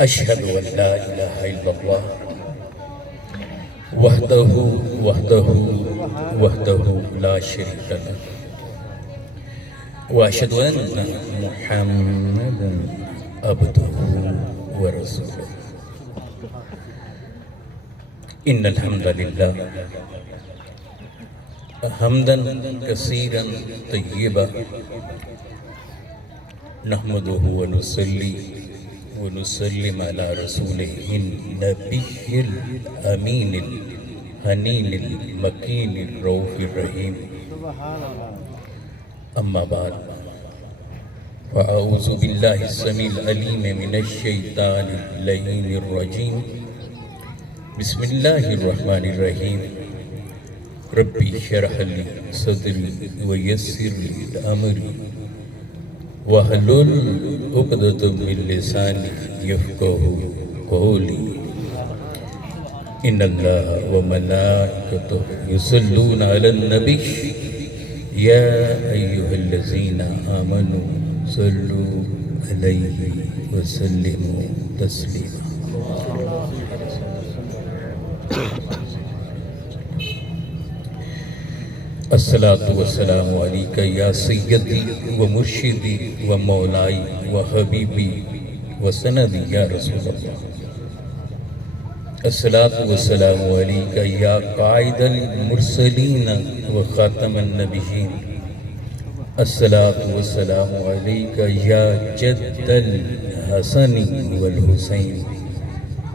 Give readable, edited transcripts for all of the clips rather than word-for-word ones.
أشهد أن لا إله إلا الله وحده لا شريك له وأشهد أن محمدا عبده ورسوله إن الحمد لله حمدا كثيرا طيبا نحمده ونصلي ونسلم على رسوله النبي الأمين الحنين المكين الرؤوف الرحيم أما بعد فأعوذ بالله السميع العليم من الشيطان اللعين الرجيم بسم الله الرحمن الرحيم ربي اشرح لي صدري ويسر لي أمري واحلل عقدة من لساني يفقهوا قولي إن الله وملائكته يصلون على النبي يا أيها الذين آمنوا صلوا عليه وسلموا تسليما الصلاة والسلام عليك يا سيدي ومرشدي ومولاي وحبيبي وسندي يا رسول الله الصلاة والسلام عليك يا قائد المرسلين وخاتم النبيين الصلاة والسلام عليك يا جد الحسن والحسين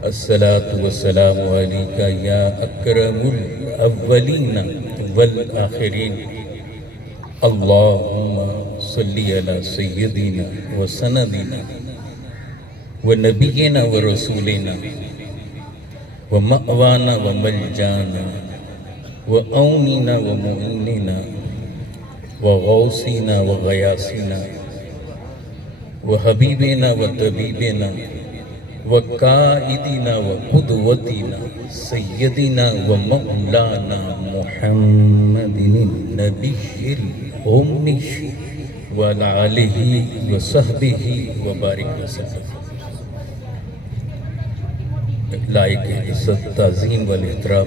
الصلاة والسلام عليك يا أكرم الأولين والآخرين اللهم صل على سيدنا وسندنا ونبينا ورسولنا ومأوانا وملجانا وأوننا ومؤننا وغوثنا وغياثنا وحبيبنا وطبيبنا وقائدنا وقدوتنا سيدنا ومولانا محمد النبي الأمي وعلى آله وصحبه وبارك وسلم لائق عزت تعظیم والاحترام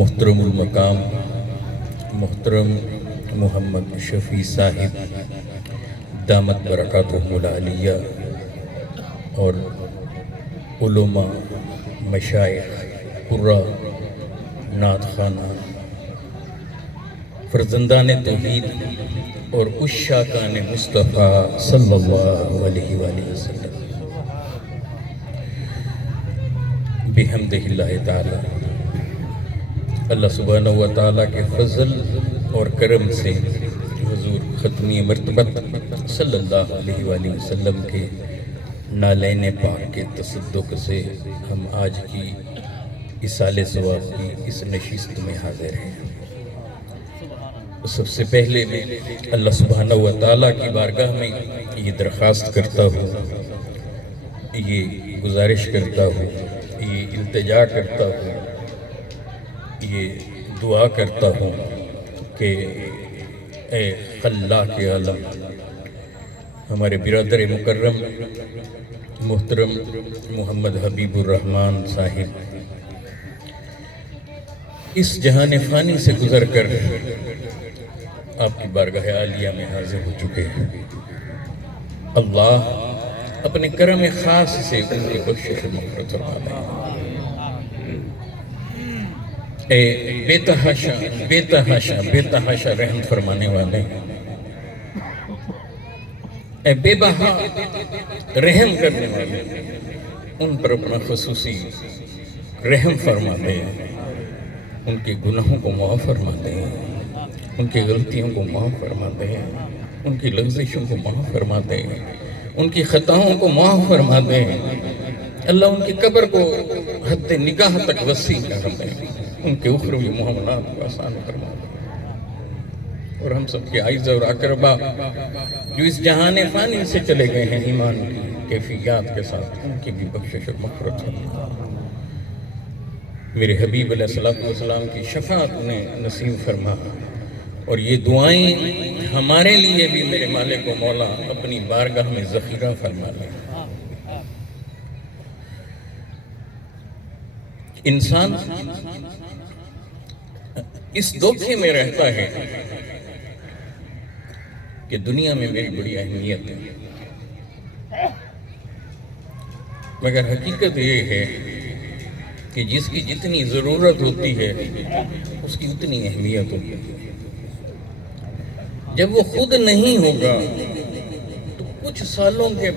محترم المقام محترم محمد شفیع صاحب دامت برکاتہم العالیہ اور علماء مشائخ قرہ نعت خانہ فرزندان توحید اور عشاقان مصطفیٰ صلی اللہ علیہ وآلہ وسلم بحمدہ اللہ تعالی اللہ سبحانہ وتعالی کے فضل اور کرم سے حضور ختمی مرتبت صلی اللہ علیہ وآلہ وسلم کے نالین پاک کے تصدق سے ہم آج کی اصال ثواب کی اس نشست میں حاضر ہیں سب سے پہلے میں اللہ سبحانہ وتعالی کی بارگاہ میں یہ درخواست کرتا ہوں یہ گزارش کرتا ہوں یہ التجا کرتا ہوں یہ دعا کرتا ہوں کہ اے خلاق عالم ہمارے برادر مکرم محترم محمد حبیب الرحمن صاحب اس جہان فانی سے گزر کر آپ کی بارگاہ عالیہ میں حاضر ہو چکے ہیں اللہ اپنے کرم خاص سے ان کی بخشش و مغفرت فرما دیں اے بے تحاشا رحم فرمانے والے اے بے بہا رحم کرنے والے ان پر اپنا خصوصی رحم فرما دیں ان کے گناہوں کو معاف فرما دیں ان کی غلطیوں کو معاف فرما دیں ان کی لغزشوں کو معاف فرما دے، ان کی خطاؤں کو معاف فرما دے۔ اللہ ان کی قبر کو حد نگاہ تک وسیع کر دے، ان کے اخروی معاملات کو آسان فرما دے، اور ہم سب کے اعزہ اور اقربا جو اس جہان فانی سے چلے گئے ہیں ایمان کی کیفیات کے ساتھ، ان کی بھی بخشش اور مغفرت فرما۔ میرے حبیب علیہ السلام کی شفاعت نے نصیب فرما، اور یہ دعائیں ہمارے لیے بھی میرے مالک و مولا اپنی بارگاہ میں ذخیرہ فرما لیں۔ انسان اس دھوکے میں رہتا ہے کہ دنیا میں میری بڑی اہمیت ہے، مگر حقیقت یہ ہے کہ جس کی جتنی ضرورت ہوتی ہے اس کی اتنی اہمیت ہوتی ہے۔ جب وہ خود نہیں ہوگا تو کچھ سالوں کے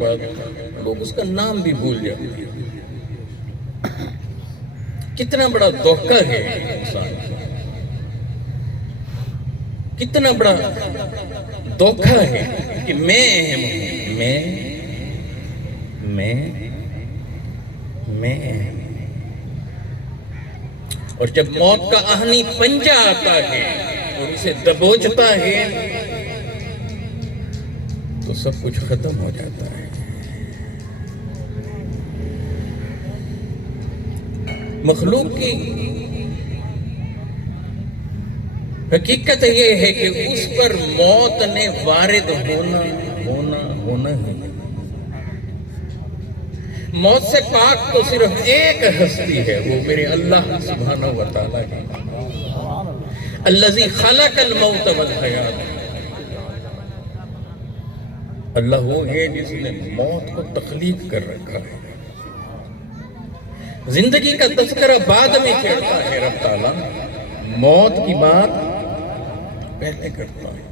بعد لوگ اس کا نام بھی بھول جاتے ہیں۔ کتنا بڑا دھوکہ ہے انسان، کتنا بڑا دھوکہ ہے کہ میں اہم ہوں، میں اہم ہوں، اور جب موت کا آہنی پنجہ آتا ہے اور اسے دبوچتا ہے تو سب کچھ ختم ہو جاتا ہے۔ مخلوق کی حقیقت یہ ہے کہ اس پر موت نے وارد ہونا ہے۔ موت سے پاک تو صرف ایک ہستی ہے، وہ میرے اللہ سبحانہ و تعالیٰ کی، الذی خلق الموت والحیات۔ اللہ وہ ہے جس نے موت کو تخلیق کر رکھا ہے۔ زندگی کا تذکرہ بعد میں کرتا ہے رب تعالیٰ، موت کی بات پہلے کرتا ہے۔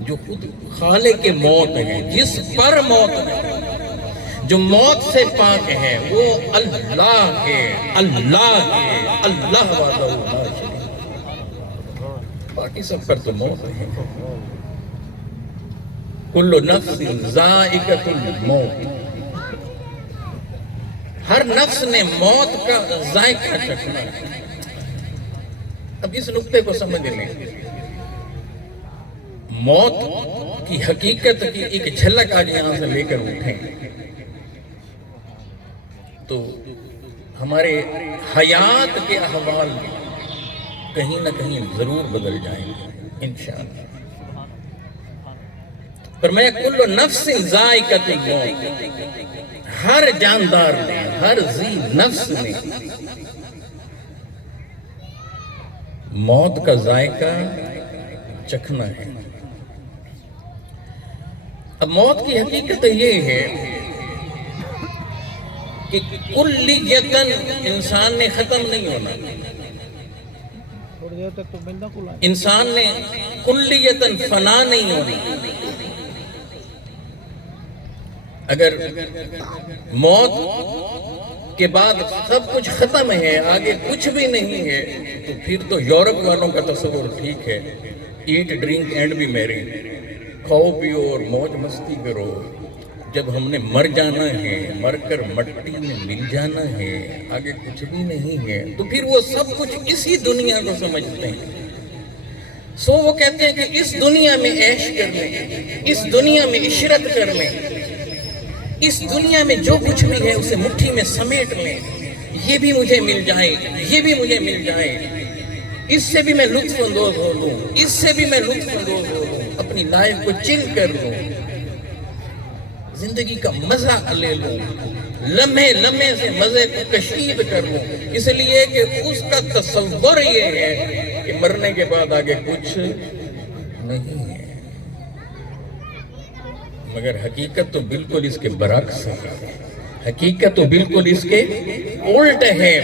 جو خود خالق موت ہے، جس پر موت ہے، جو موت سے پاک ہے، وہ اللہ ہے، اللہ وحدہ لا شریک۔ باقی سب پر تو موت ہے۔ کل نفس ذائقۃ الموت، ہر نفس نے موت کا ذائقہ چکھنا ہے۔ اب اس نقطے کو سمجھ لیں، موت کی حقیقت کی ایک جھلک آج یہاں سے لے کر اٹھیں تو ہمارے حیات کے احوال کہیں نہ کہیں ضرور بدل جائیں گے انشاءاللہ۔ فرمایا کل نفس ذائقۃ الموت، ہر جاندار نے، ہر ذی نفس نے موت کا ذائقہ چکھنا ہے۔ اب موت کی حقیقت یہ ہے کہ کلیتاً انسان نے ختم نہیں ہونا، انسان نے کلیتاً فنا نہیں ہونا۔ اگر موت کے بعد سب کچھ ختم ہے، آگے کچھ بھی نہیں ہے، تو پھر تو یورپ والوں کا تصور ٹھیک ہے، ایٹ ڈرنک اینڈ بی میری، کھاؤ پیو اور موج مستی کرو۔ جب ہم نے مر جانا ہے، مر کر مٹی میں مل جانا ہے، آگے کچھ بھی نہیں ہے، تو پھر وہ سب کچھ اسی دنیا کو سمجھتے ہیں۔ سو وہ کہتے ہیں کہ اس دنیا میں عیش کر لیں، اس دنیا میں عشرت کر لیں، اس دنیا میں جو کچھ بھی ہے اسے مٹھی میں سمیٹ لیں، یہ بھی مجھے مل جائے، یہ بھی مجھے مل جائے، اس سے بھی میں لطف اندوز ہو لوں، اس سے بھی میں لطف اندوز ہو لوں، اپنی لائف کو چل کر لوں، زندگی کا مزہ لے لوں، لمحے لمحے سے مزے کو کشید کر لوں، اس لیے کہ اس کا تصور یہ ہے کہ مرنے کے بعد آگے کچھ نہیں ہے۔ مگر حقیقت تو بالکل اس کے برعکس ہے، حقیقت تو بالکل اس کے الٹ ہے،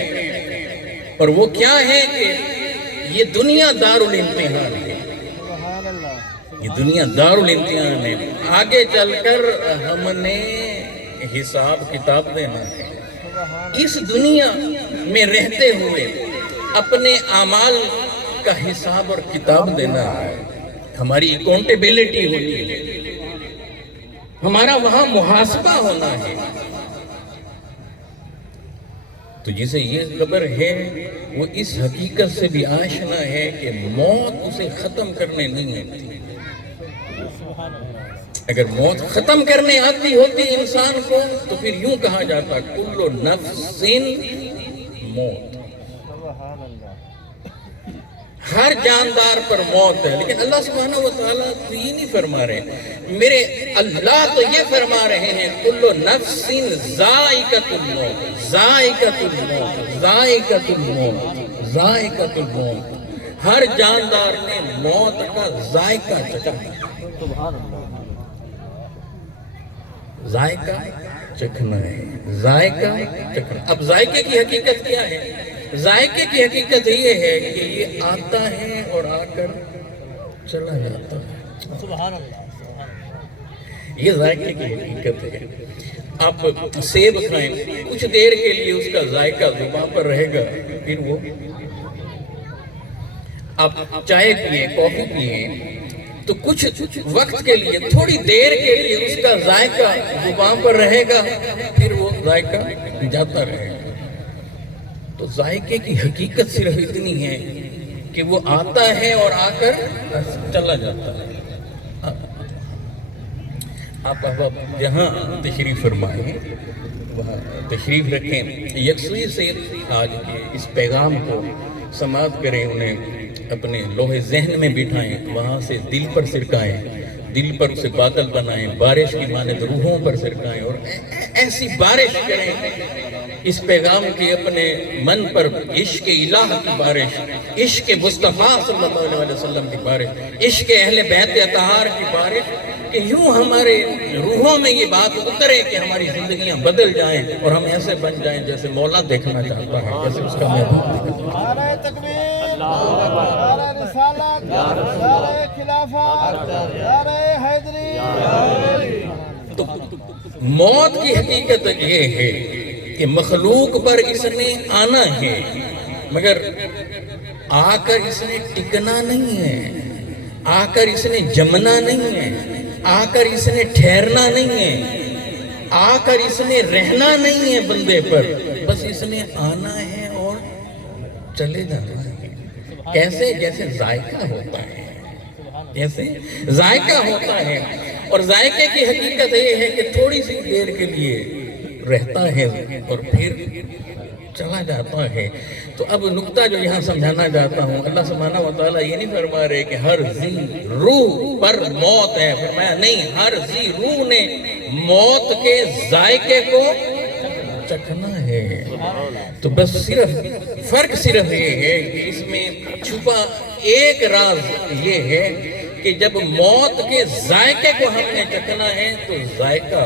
اور وہ کیا ہے کہ یہ دنیا دارالامتحان ہے، یہ دنیا دارالامتحان ہے، آگے چل کر ہم نے حساب کتاب دینا ہے۔ اس دنیا میں رہتے ہوئے اپنے اعمال کا حساب اور کتاب دینا ہے، ہماری اکاؤنٹیبلٹی ہونی ہے، ہمارا وہاں محاسبہ ہونا ہے۔ تو جسے یہ خبر ہے وہ اس حقیقت سے بھی آشنا ہے کہ موت اسے ختم کرنے نہیں آتی۔ اگر موت ختم کرنے آتی ہوتی انسان کو تو پھر یوں کہا جاتا کل نفس موت، ہر جاندار پر موت ہے۔ لیکن اللہ سبحانہ وتعالیٰ تو یہ نہیں فرما رہے، میرے اللہ تو یہ فرما رہے ہیں کل نفس ذائقۃ الموت، ذائقۃ الموت، ذائقۃ الموت، ذائقۃ الموت، ہر جاندار نے موت کا ذائقہ چکھنا، ذائقہ چکھنا ہے، ذائقہ چکھنا۔ اب ذائقے کی حقیقت کیا ہے؟ ذائقے کی حقیقت یہ ہے کہ یہ آتا ہے اور آ کر چلا جاتا ہے۔ سبحان اللہ، یہ ذائقے کی حقیقت ہے۔ آپ سیب کھائیں، کچھ دیر کے لیے اس کا ذائقہ زبان پر رہے گا، پھر وہ آپ چائے پئیں، کافی پئیں تو کچھ وقت کے لیے، تھوڑی دیر کے لیے اس کا ذائقہ زبان پر رہے گا، پھر وہ ذائقہ جاتا رہے گا۔ تو ذائقے کی حقیقت صرف اتنی ہے کہ وہ آتا ہے اور آ کر چلا جاتا ہے۔ آپ جہاں تشریف فرمائیں وہاں تشریف رکھیں، یکسوئی سے آج کے اس پیغام کو سماعت کریں، انہیں اپنے لوح ذہن میں بٹھائیں، وہاں سے دل پر سرکائیں، دل پر اسے بادل بنائیں، بارش کی مانند روحوں پر سرکائیں اور ایسی بارش کریں اس پیغام کی اپنے من پر، عشق الہ کی بارش، عشق مصطفیٰ صلی اللہ علیہ وسلم کی بارش، عشق اہل بیت اطہار کی بارش، کہ یوں ہمارے روحوں میں یہ بات اترے کہ ہماری زندگیاں بدل جائیں اور ہم ایسے بن جائیں جیسے مولا دیکھنا چاہتا ہے، جیسے اس کا محبوب دیکھنا چاہتا ہے۔ نعرہ تکبیر، نعرہ رسالت، نعرہ خلافت، نعرہ حیدری۔ تو موت کی حقیقت یہ ہے کہ مخلوق پر اس نے آنا ہے، مگر آ کر اس نے ٹکنا نہیں ہے، آ کر اس نے جمنا نہیں ہے، آ کر اس نے ٹھہرنا نہیں ہے، آ کر اس نے رہنا نہیں ہے بندے پر، بس اس نے آنا ہے اور چلے جانا ہے۔ کیسے؟ جیسے ذائقہ ہوتا ہے، جیسے ذائقہ ہوتا ہے۔ اور ذائقے کی حقیقت یہ ہے کہ تھوڑی سی دیر کے لیے رہتا ہے اور پھر چلا جاتا ہے۔ تو اب نقطہ جو یہاں سمجھانا چاہتا ہوں، اللہ سبحانہ وتعالیٰ یہ نہیں فرما رہے کہ ہر ذی روح پر موت ہے، فرمایا نہیں، ہر ذی روح نے موت کے ذائقے کو چکھنا ہے۔ تو بس صرف فرق صرف یہ ہے کہ اس میں چھپا ایک راز یہ ہے کہ جب موت کے ذائقے کو ہم نے چکھنا ہے تو ذائقہ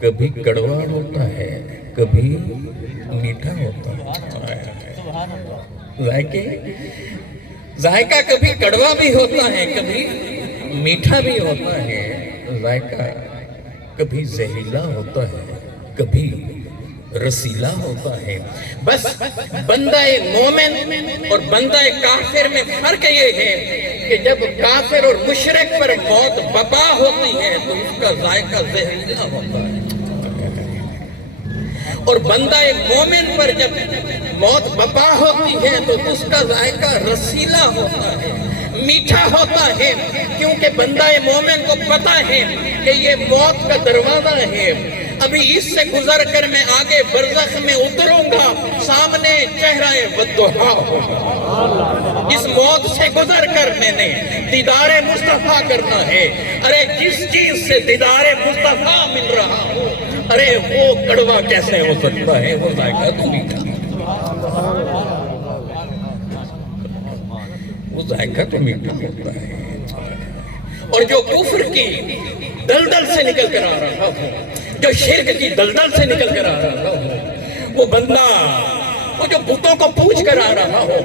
کبھی کڑوا ہوتا ہے، کبھی میٹھا ہوتا ہے۔ ذائقہ کبھی کڑوا بھی ہوتا ہے، کبھی میٹھا بھی ہوتا ہے۔ ذائقہ کبھی زہریلا ہوتا ہے، کبھی رسیلا ہوتا ہے۔ بس بندہ مومن اور بندہ کافر میں فرق یہ ہے کہ جب کافر اور مشرک پر موت بپا ہوتی ہے تو اس کا ذائقہ زہریلا ہوتا ہے، اور بندہ مومن پر جب موت بپا ہوتی ہے تو اس کا ذائقہ رسیلا ہوتا ہے، میٹھا ہوتا ہے، کیونکہ بندہ مومن کو پتا ہے کہ یہ موت کا دروازہ ہے، ابھی اس سے گزر کر میں آگے برزخ میں اتروں گا، سامنے چہرہ والضحیٰ ہوگا، اس موت سے گزر کر میں نے دیدار مصطفیٰ کرنا ہے۔ ارے جس چیز سے دیدار مصطفیٰ مل رہا ہو، ارے وہ کڑوا کیسے ہو سکتا ہے؟ وہ ذائقہ تو میٹھا، وہ ذائقہ تو میٹھا ہوتا ہے۔ اور جو کفر کی دلدل سے نکل کر آ رہا ہو، جو شرک کی دلدل سے نکل کر آ رہا ہو، وہ بندہ، وہ جو بتوں کو پوچھ کر آ رہا ہو،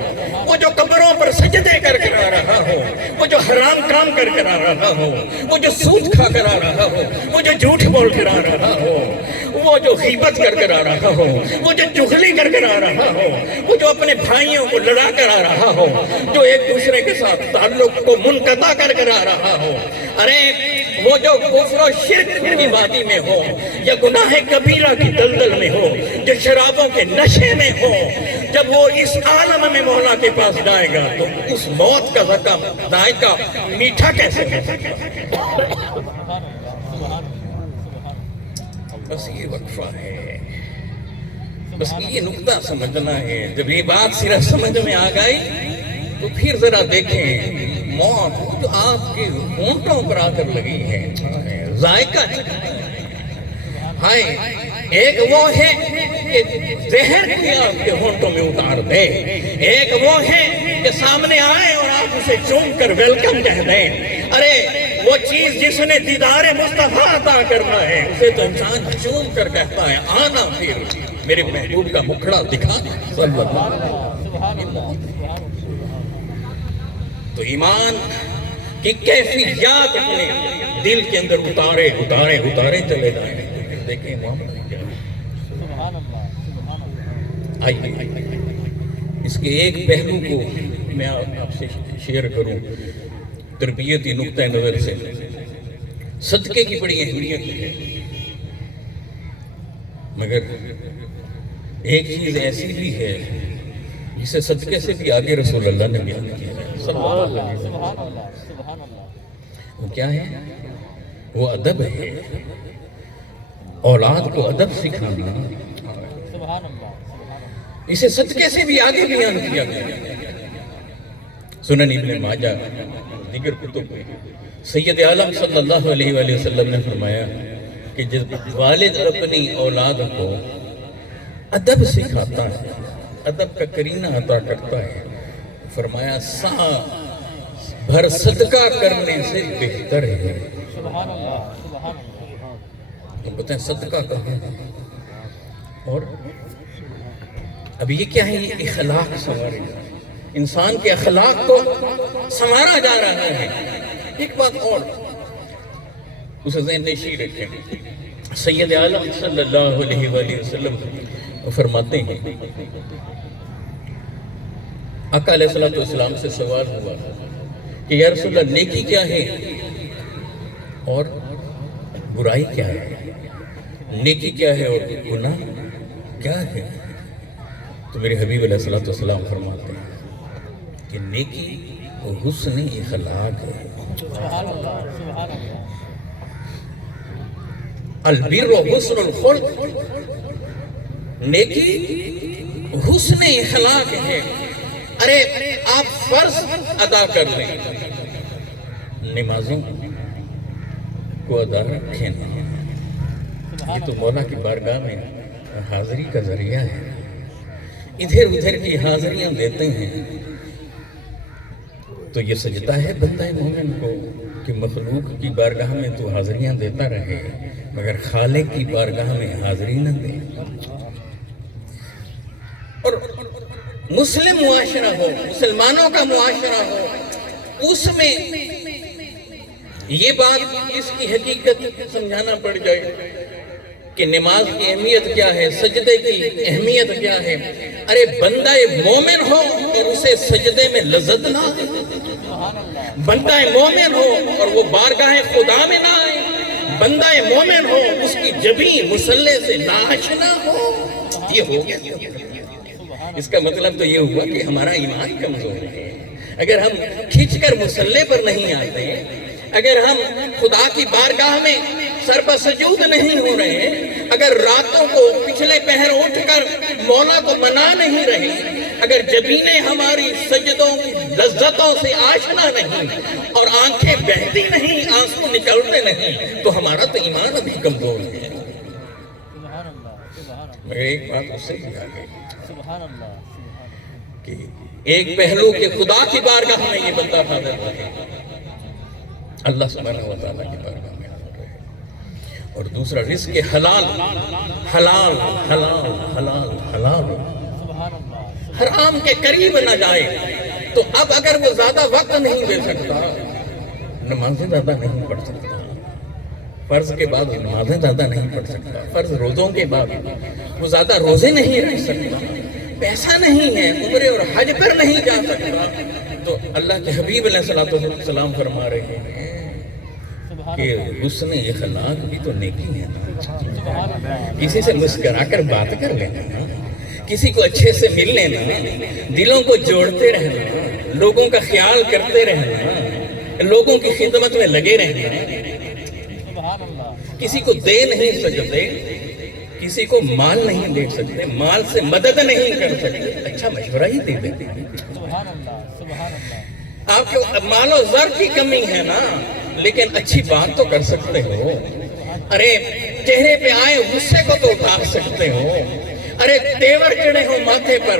وہ جو قبروں پر سجدے کر کر آ رہا ہو، وہ جو حرام کام کر آ رہا ہو، وہ جو سود کھا کر آ رہا ہو، وہ جو جھوٹ بول کر آ رہا ہو، وہ جو غیبت کر کر آ رہا ہو، وہ جو چغلی کر کر آ رہا ہو، وہ جو اپنے بھائیوں کو لڑا کر آ رہا ہو، جو ایک دوسرے کے ساتھ تعلق کو منقطع کر کر آ رہا ہو، ارے وہ جو کفر و شرک کی وادی میں ہو یا گناہ کبیرہ کی دلدل میں ہو، جو شرابوں کے نشے میں ہو، جب وہ اس عالم میں مولا کے پاس جائے گا تو اس موت کا ذائقہ میٹھا کیسے ہو سکتا؟ بس یہ وقفہ ہے، بس یہ نقطہ سمجھنا ہے۔ جب یہ بات صرف سمجھ میں آ گئی تو پھر ذرا دیکھیں موت تو آپ کے ہونٹوں پر آ کر لگی ہے، ذائقہ ہائے، ایک وہ ہے کہ زہر کوئی آپ کے ہونٹوں میں اتار دے، ایک وہ ہے کہ سامنے آئے اور آپ اسے چوم کر ویلکم کہہ دیں۔ ارے وہ چیز جس نے دیدار مصطفیٰ عطا کرنا ہے اسے تو انسان چوم کر کہتا ہے آنا پھر میرے محبوب کا مکھڑا دکھا صلی اللہ علیہ وسلم۔ تو ایمان کی کیفیات اپنے دل کے اندر اتارے اتارے اتارے چلے جائیں تو پھر دیکھیں معاملہ کیا ہے۔ آئیے اس کے ایک پہلو کو میں آپ سے شیئر کروں تربیتی نقطہ نظر سے۔ صدقے کی بڑی اہمیت ہے، مگر ایک چیز ایسی بھی ہے جسے صدقے سے بھی آگے رسول اللہ نے بیان کیا ہے۔ وہ کیا ہے؟ وہ ادب ہے، اولاد کو ادب سکھانا، اسے صدقے سے بھی آگے بیان کیا گیا۔ سنن ابن ماجہ دیگر کتب میں سید عالم صلی اللہ علیہ وآلہ وسلم نے فرمایا کہ جب والد اپنی اولاد کو ادب سکھاتا ہے، ادب کا کرینہ عطا کرتا ہے، فرمایا سا بھر صدقہ کرنے سے بہتر ہے۔ تو بتائیں صدقہ کہاں ہے؟ اور اب یہ کیا ہے؟ یہ اخلاق سنوارے، انسان کے اخلاق کو سنوارا جا رہا ہے۔ ایک بات اور اسے ذہن نشین رکھیں، سید عالم صلی اللہ علیہ وآلہ وسلم فرماتے ہیں، آقا علیہ السلام سے سوال ہوا کہ یا رسول اللہ نیکی کیا ہے اور برائی کیا ہے؟ نیکی کیا ہے اور گناہ کیا ہے؟ تو میرے حبیب علیہ السلام فرماتے ہیں کہ نیکی وہ حسن اخلاق ہے۔ البر حسن الخلق، نیکی حسن اخلاق ہے۔ ارے آپ فرض ادا کر لیں، نمازوں کو ادا رکھیں، یہ تو مولا کی بارگاہ میں حاضری کا ذریعہ ہے۔ ادھر ادھر کی حاضریاں دیتے ہیں تو یہ سجدہ ہے بندہ مومن کو کہ مخلوق کی بارگاہ میں تو حاضریاں دیتا رہے مگر خالق کی بارگاہ میں حاضری نہ دے۔ اور مسلم معاشرہ ہو، مسلمانوں کا معاشرہ ہو، اس میں یہ بات اس کی حقیقت سمجھانا پڑ جائے کہ نماز کی اہمیت کیا ہے، سجدے کی اہمیت کیا ہے۔ ارے بندہ مومن ہو اور اسے سجدے میں لذت نہ آئے، بندہ مومن ہو اور وہ بارگاہ خدا میں نہ آئے، بندہ مومن ہو اس کی جبین مصلے سے ناآشنا ہو، یہ ہو گیا۔ اس کا مطلب تو یہ ہوا کہ ہمارا ایمان کمزور ہے۔ اگر ہم کھینچ کر مصلے پر نہیں آتے، اگر ہم خدا کی بارگاہ میں سر پر سجود نہیں ہو رہے، اگر راتوں کو پچھلے پہر اٹھ کر مولا کو منا نہیں رہے، اگر جبینیں ہماری سجدوں کی لذتوں سے آشنا نہیں اور آنکھیں بہتی نہیں، آنسو نکلتے نہیں، تو ہمارا تو ایمان ابھی کمزور ہے۔ مگر ایک بات اس سے ہی آ گئی کہ ایک پہلو کے خدا کی بارگاہ میں یہ بندہ حاضر رہے، اللہ سبحانہ و تعالیٰ کی بارگاہ میں حاضر رہے، اور دوسرا رزق حلال حلال حلال حلال حلال حرام کے قریب نہ جائے۔ تو اب اگر وہ زیادہ وقت نہیں دے سکتا، نمازیں زیادہ نہیں پڑھ سکتا، فرض کے بعد نمازیں زیادہ نہیں پڑھ سکتا، فرض روزوں کے بعد وہ زیادہ روزے نہیں رکھ سکتا، پیسہ نہیں ہے، عمرے اور حج پر نہیں جا سکتا، تو اللہ کے حبیب علیہ الصلوۃ والسلام فرما رہے ہیں کہ حسن اخلاق بھی تو نیکی ہے نا۔ کسی سے مسکرا کر بات کر لینا، کسی کو اچھے سے مل لینا، دلوں کو جوڑتے رہنا، لوگوں کا خیال کرتے رہنا، لوگوں کی خدمت میں لگے رہنا، کسی کو دے نہیں سکتے، کسی کو مال نہیں دے سکتے، مال سے مدد نہیں کر سکتے، اچھا مشورہ ہی دے دیتے ہیں۔ آپ کو مال و زر کی کمی ہے نا، لیکن اچھی بات تو کر سکتے ہو، ارے چہرے پہ آئے غصے کو تو اتار سکتے ہو، ارے تیور چڑھے ہو ماتھے پر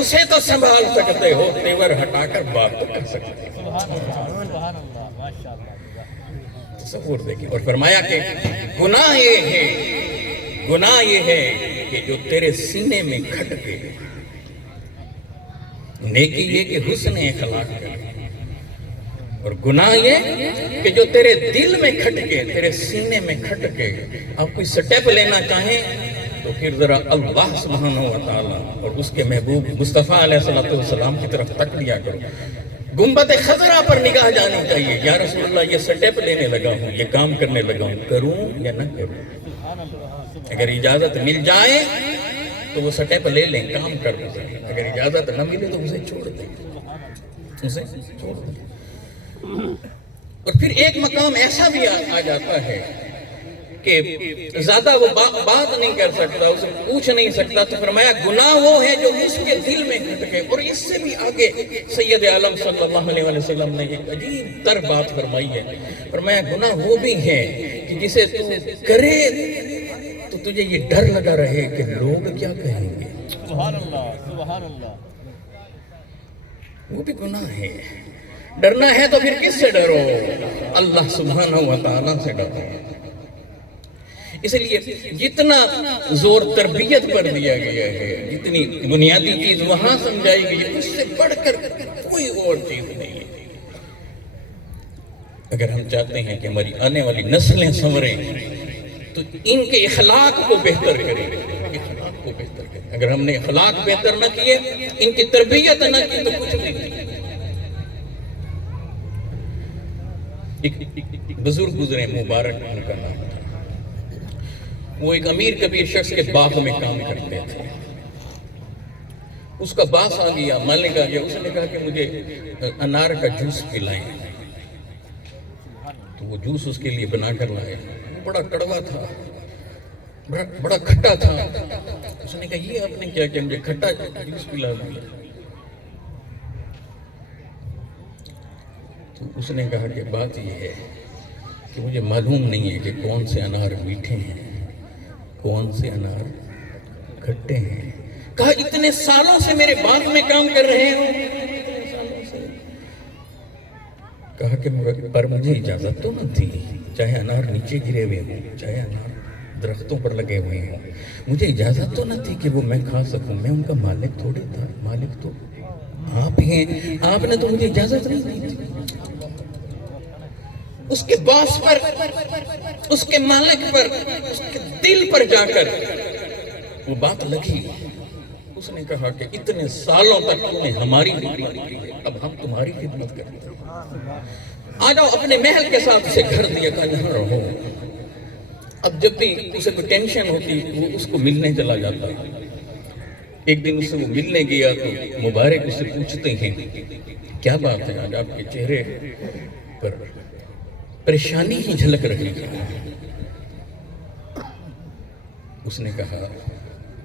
اسے تو سنبھال سکتے ہو، تیور ہٹا کر بات تو کر سکتے ہو۔ تصور دیکھیں، اور فرمایا کہ گناہ یہ ہے کہ جو تیرے سینے میں کھٹکے، نیکی یہ کہ حسن اخلاق کرے، اور گناہ یہ کہ جو تیرے دل میں کھٹکے، تیرے سینے میں کھٹکے۔ آپ کوئی سٹیپ لینا چاہیں تو پھر ذرا اللہ سبحانہ و تعالیٰ اور اس کے محبوب مصطفیٰ علیہ السلام کی طرف تک لیا کرو۔ گنبد خضرا پر نگاہ جانی چاہیے، یا رسول اللہ یہ سٹیپ لینے لگا ہوں، یہ کام کرنے لگا ہوں، کروں یا نہ کروں؟ اگر اجازت مل جائے تو وہ سٹیپ لے لیں، کام کر دیں، اگر اجازت نہ ملے تو اسے چھوڑ دیں، اسے چھوڑ دیں۔ اور پھر ایک مقام ایسا بھی آ جاتا ہے کہ زیادہ وہ بات نہیں کر سکتا، اسے پوچھ نہیں سکتا، تو فرمایا گناہ وہ ہے جو اس کے دل میں کھٹکے۔ اور اس سے بھی آگے سید عالم صلی اللہ علیہ وسلم نے ایک عجیب تر بات فرمائی ہے، فرمایا گناہ وہ بھی ہے کہ جسے تو کرے تو تجھے یہ ڈر لگا رہے کہ لوگ کیا کہیں گے۔ سبحان اللہ، سبحان اللہ۔ وہ بھی گناہ ہے۔ ڈرنا ہے تو پھر کس سے ڈرو؟ اللہ سبحانہ و تعالیٰ سے ڈرو۔ اس لیے جتنا زور تربیت پر دیا گیا ہے، جتنی بنیادی چیز وہاں سمجھائی گئی ہے، اس سے بڑھ کر کوئی اور چیز نہیں ہے۔ اگر ہم چاہتے ہیں کہ ہماری آنے والی نسلیں سنوریں تو ان کے اخلاق کو بہتر کریں، اخلاق کو بہتر کریں۔ اگر ہم نے اخلاق بہتر نہ کیے، ان کی تربیت نہ کی تو کچھ نہیں۔ ایک بزرگ گزرے، مبارک ان کا نام تھا، وہ ایک امیر کبیر شخص کے باغ میں کام کرتے تھے۔ اس کا باس آ گیا، مالک آ گیا، اس نے کہا کہ مجھے انار کا جوس پلائیں، تو وہ جوس اس کے لیے بنا کر لائے۔ بڑا کڑوا تھا، بڑا کھٹا تھا۔ اس نے کہا یہ آپ نے کیا کہ مجھے کھٹا جوس پلا دیا؟ تو اس نے کہا کہ بات یہ ہے کہ مجھے معلوم نہیں ہے کہ کون سے انار میٹھے ہیں، کون سے انار کھٹے ہیں۔ کہا اتنے سالوں سے میرے باغ میں کام کر رہے ہو؟ کہا کہ پر مجھے اجازت تو نہ تھی، چاہے انار نیچے گرے ہوئے ہوں، چاہے انار درختوں پر لگے ہوئے ہوں، مجھے اجازت تو نہ تھی کہ وہ میں کھا سکوں، میں ان کا مالک تھوڑی تھا، مالک تو آپ ہیں، آپ نے تو مجھے اجازت نہیں دی تھی۔ اس کے باس پر، اس کے مالک پر، اس کے دل پر جا کر وہ بات لگی۔ اس نے کہا کہ اتنے سالوں تک تم نے ہماری خدمت کی ہے، اب ہم تمہاری خدمت کرتے ہیں، آ جاؤ اپنے محل کے ساتھ۔ اسے گھر دیا، کہا یہاں رہو۔ اب جب بھی اسے کوئی ٹینشن ہوتی وہ اس کو ملنے چلا جاتا۔ ایک دن اسے وہ ملنے گیا تو مبارک اسے پوچھتے ہیں کیا بات ہے، آج آپ کے چہرے پر پریشانی ہی جھلک رہی ہے۔ اس نے کہا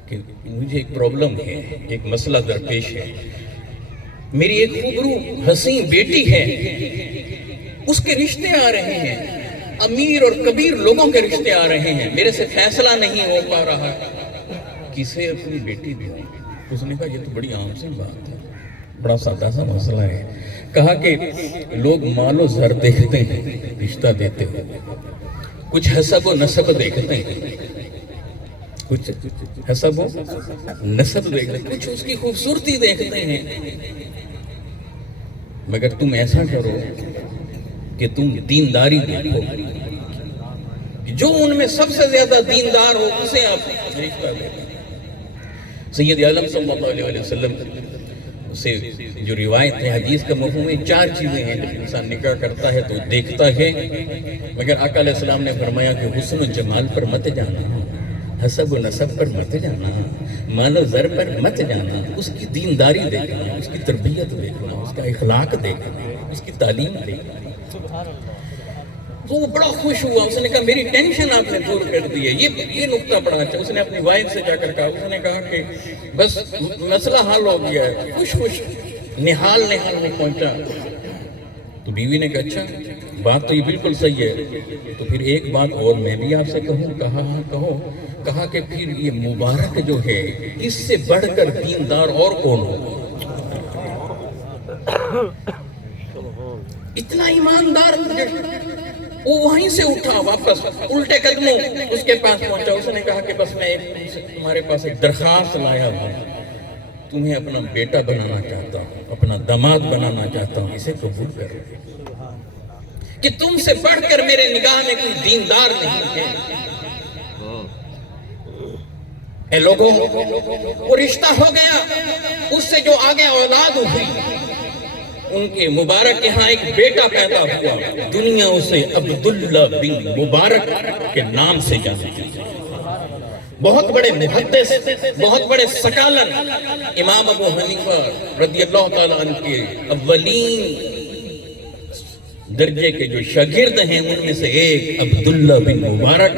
کہ مجھے ایک پرابلم ہے، ایک مسئلہ درپیش ہے، میری ایک خوبرو حسین بیٹی ہے، اس کے رشتے آ رہے ہیں، امیر اور کبیر لوگوں کے رشتے آ رہے ہیں، میرے سے فیصلہ نہیں ہو پا رہا، کسے اپنی بیٹی دوں؟ اس نے کہا یہ تو بڑی عام سی بات ہے، بڑا سادہ سا مسئلہ ہے۔ کہا کہ لوگ مال و زر دیکھتے ہیں، رشتہ دیتے ہیں، کچھ حسب و نسب دیکھتے ہیں، کچھ حسب و نسب دیکھتے ہیں، کچھ اس کی خوبصورتی دیکھتے ہیں، مگر تم ایسا کرو کہ تم دینداری دیکھو، جو ان میں سب سے زیادہ دیندار ہو اسے آپ رشتہ دیں۔ سید عالم صلی اللہ علیہ وسلم سے جو روایت ہے، حدیث کا مفہوم ہے، 4 چیزیں ہیں جب انسان نکاح کرتا ہے تو دیکھتا ہے، مگر آقا علیہ السلام نے فرمایا کہ حسن و جمال پر مت جانا، حسب و نسب پر مت جانا، مال و زر پر مت جانا، اس کی دینداری دیکھنا، اس کی تربیت دیکھنا، اس کا اخلاق دیکھنا، اس کی تعلیم دیکھنا۔ تو وہ بڑا خوش ہوا، اس نے کہا میری ٹینشن آپ نے دور کر دی ہے، یہ نقطہ بڑا اچھا۔ اس نے اپنی وائف سے جا کر کہا، اس نے کہا کہ بس مسئلہ حل ہو گیا ہے، خوش نحال میں پہنچا۔ تو بیوی نے کہا اچھا بات تو یہ بالکل صحیح ہے، تو پھر ایک بات اور میں بھی آپ سے کہوں۔ کہا ہاں کہو۔ کہا کہ پھر یہ مبارک جو ہے اس سے بڑھ کر دیندار اور کون ہو؟ اتنا ایماندار، وہ وہیں سے اٹھا واپس الٹے قدموں اس کے پاس پہنچا۔ اس نے کہا کہ بس میں تمہارے پاس ایک درخواست لایا ہوں، تمہیں اپنا بیٹا بنانا چاہتا ہوں، اپنا داماد بنانا چاہتا ہوں، اسے قبول کر کہ تم سے بڑھ کر میرے نگاہ میں کوئی دیندار نہیں ہے۔ اے لوگوں، وہ رشتہ ہو گیا، اس سے جو آگے اولاد ہوئی، ان کے مبارک یہاں ایک بیٹا پیدا ہوا، دنیا اسے عبداللہ بن مبارک کے نام سے جانتی ہے۔ بہت بڑے محدث، بہت بڑے سکالر، امام ابو حنیفہ رضی اللہ تعالیٰ عنہ کے اولین درجے کے جو شاگرد ہیں ان میں سے ایک عبداللہ بن مبارک۔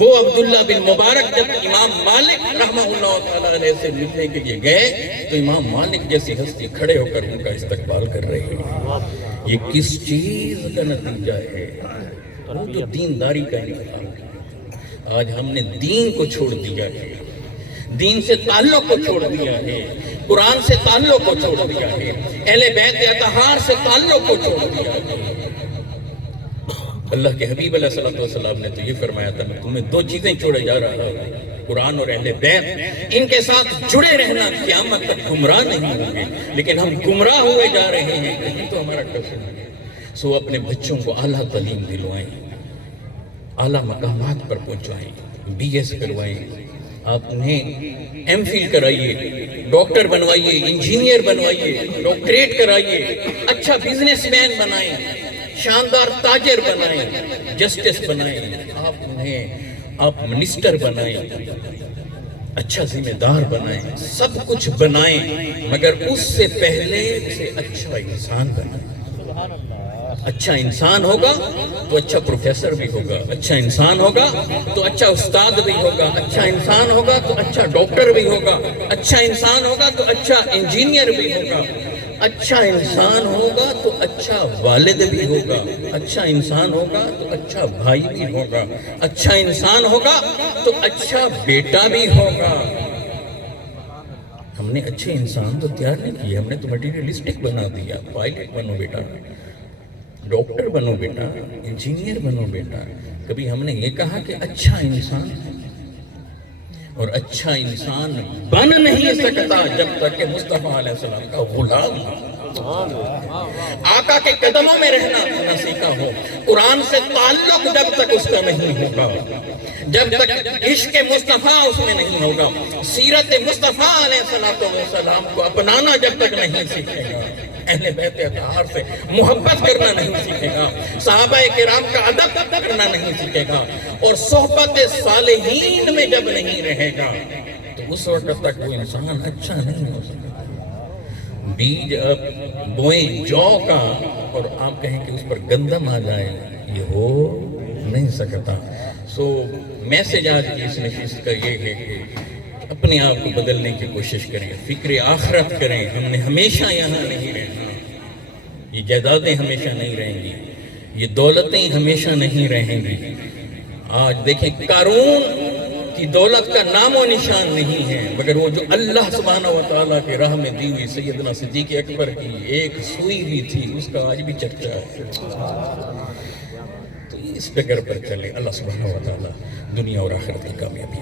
وہ عبداللہ بن مبارک جب امام مالک رحمہ اللہ تعالیٰ علیہ سے ملنے کے لیے گئے تو امام مالک جیسی ہستی کھڑے ہو کر ان کا استقبال کر رہے ہیں۔ یہ کس چیز کا نتیجہ ہے؟ وہ جو دینداری کا انتخاب ہے۔ آج ہم نے دین کو چھوڑ دیا ہے، دین سے تعلق کو چھوڑ دیا ہے، قرآن سے تعلق کو چھوڑ دیا ہے، اہل بیت اطہار سے تعلق کو چھوڑ دیا ہے۔ اللہ کے حبیب علیہ السلام نے تو یہ فرمایا تھا میں تمہیں 2 چیزیں چھوڑے جا رہا ہوں، قرآن اور اہل بیت، ان کے ساتھ جڑے رہنا، قیامت تک گمراہ نہیں ہوں گے۔ لیکن ہم گمراہ ہوئے جا رہے ہیں، کہیں تو ہمارا قصور ہے۔ سو اپنے بچوں کو اعلیٰ تعلیم دلوائیں، اعلیٰ مقامات پر پہنچائیں، BS کروائیں، آپ انہیں ایم فل کرائیے، ڈاکٹر بنوائیے، انجینئر بنوائیے، ڈاکٹریٹ کرائیے، اچھا بزنس مین بنائیں، شاندار تاجر بنائیں، جسٹس بنائیں، آپ منسٹر بنائیں، اچھا ذمہ دار بنائیں، سب کچھ بنائیں، مگر اس سے پہلے اسے اچھا انسان بنائیں۔ اچھا انسان ہوگا تو اچھا پروفیسر بھی ہوگا، اچھا انسان ہوگا تو اچھا استاد بھی ہوگا، اچھا انسان ہوگا تو اچھا ڈاکٹر بھی ہوگا، اچھا انسان ہوگا تو اچھا انجینئر بھی ہوگا، اچھا انسان ہوگا تو اچھا والد بھی ہوگا، اچھا انسان ہوگا تو اچھا بھائی بھی ہوگا، اچھا انسان ہوگا تو اچھا بیٹا بھی ہوگا۔ ہم نے اچھے انسان تو تیار نہیں کیے، ہم نے تو مٹیریلسٹک بنا دیا۔ پائلٹ بنو بیٹا، ڈاکٹر بنو بیٹا، انجینئر بنو بیٹا۔ کبھی ہم نے یہ کہا کہ اچھا انسان، اور اچھا انسان بن نہیں سکتا جب تک کہ مصطفیٰ علیہ السلام کا غلام آقا کے قدموں میں رہنا نہ سیکھا ہو، قرآن سے تعلق جب تک اس کا نہیں ہوگا، جب تک عشق مصطفیٰ اس میں نہیں ہوگا، سیرت مصطفیٰ علیہ السلام کو اپنانا جب تک نہیں سیکھے گا، اہل بیت اطہار سے محبت کرنا نہیں سیکھے گا، صحابہ کرام کا ادب کرنا نہیں سیکھے گا، اور صحبت صالحین میں جب نہیں رہے گا تو اس وقت تک وہ انسان اچھا نہیں ہو سکتا۔ بیج اب بوئیں جو کا اور آپ کہیں کہ اس پر گندم آ جائے، یہ ہو نہیں سکتا۔ سو میسج آج کی اس نشست کا یہ ہے کہ اپنے آپ کو بدلنے کی کوشش کریں، فکر آخرت کریں۔ ہم نے ہمیشہ یہاں نہیں رہنا، یہ جائیدادیں ہمیشہ نہیں رہیں گی، یہ دولتیں ہمیشہ نہیں رہیں گی۔ آج دیکھیں قارون کی دولت کا نام و نشان نہیں ہے، مگر وہ جو اللہ سبحانہ و تعالیٰ کے راہ میں دی ہوئی سیدنا صدیق اکبر کی ایک سوئی بھی تھی، اس کا آج بھی چرچا ہے۔ تو اس ڈگر پر چلے، اللہ سبحانہ و تعالیٰ دنیا اور آخرت کی کامیابی